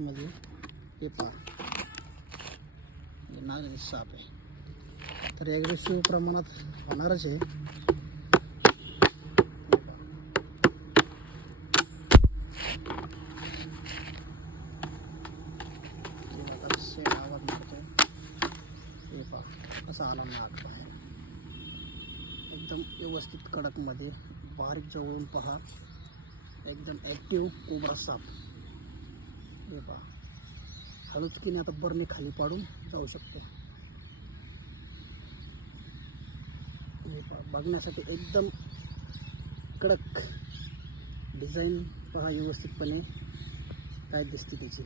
आतमध्ये हे पहा, हे नागाची साप आहे. तर ॲग्रेसिव्ह प्रमाणात होणारच आहे. हे पहा कसा आला नाग बाहेर, एकदम व्यवस्थित कडकमध्ये, बारीक जवळून पहा, एकदम ॲक्टिव्ह कोब्रा साप. हे पहा हळूचकीने आता बरणी खाली पाडून जाऊ शकतो. हे पहा बघण्यासाठी एकदम कडक डिझाईन पहा व्यवस्थितपणे काय दिसते त्याची.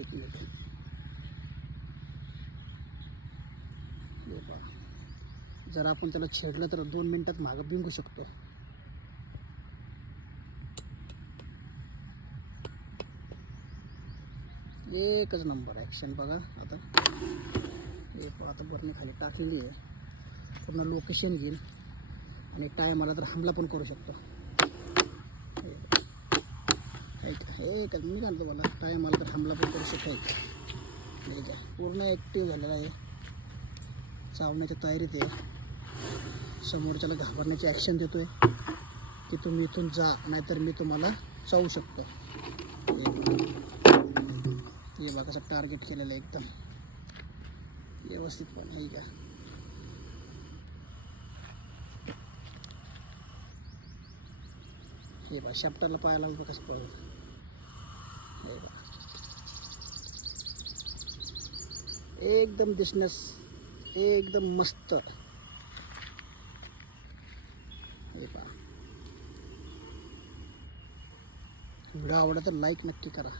एक मिनिट, हे पहा जर आपण त्याला छेडलं तर 2 मिनिटात मागं बिंगू शकतो. एकच नंबर ॲक्शन बघा. आता हे आता बरणी खाली टाकलेली आहे, पूर्ण लोकेशन घेईल आणि टाईम आला तर हमला पण करू शकतो. हे का मी घालतो मला, टाईम आला तर हमला पण करू शकतो. ठीक आहे, पूर्ण ॲक्टिव्ह झालेला आहे, चावण्याच्या तयारीत आहे. समोरच्याला घाबरण्याची ॲक्शन देतोय की तुम्ही इथून जा, नाहीतर मी तुम्हाला चावू शकतो. हे बघा कसं टार्गेट केलेलं आहे एकदम व्यवस्थित पण आहे का. हे बघा शॅप्टरला पाहायला बघा कसं पळत. हे बघा एकदम दिसण्यास एकदम मस्त. हे पहा, व्हिडिओ आवडला तर लाईक नक्की करा.